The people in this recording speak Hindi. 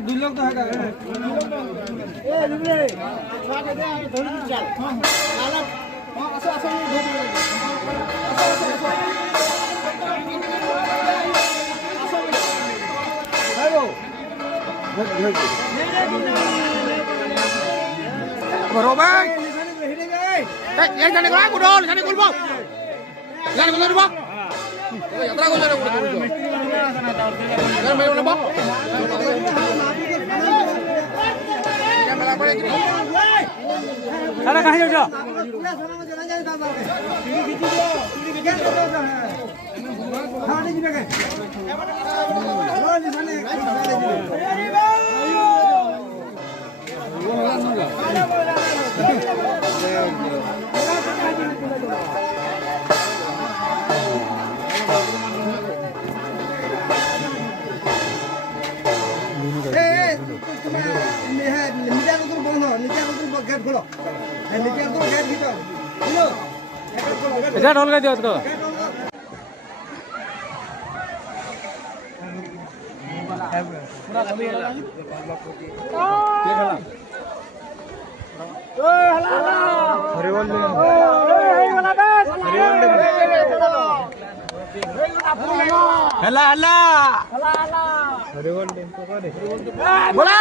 दुई लोग तो है Robek. Yang sana gua dol, sana gua bang. Sana gua bang. Ya terang gua sana gua. Jangan main mana bang. Jangan malah boleh gini. सारा कहाँ जाओ क्या ढोल गए उसको हला हला बोला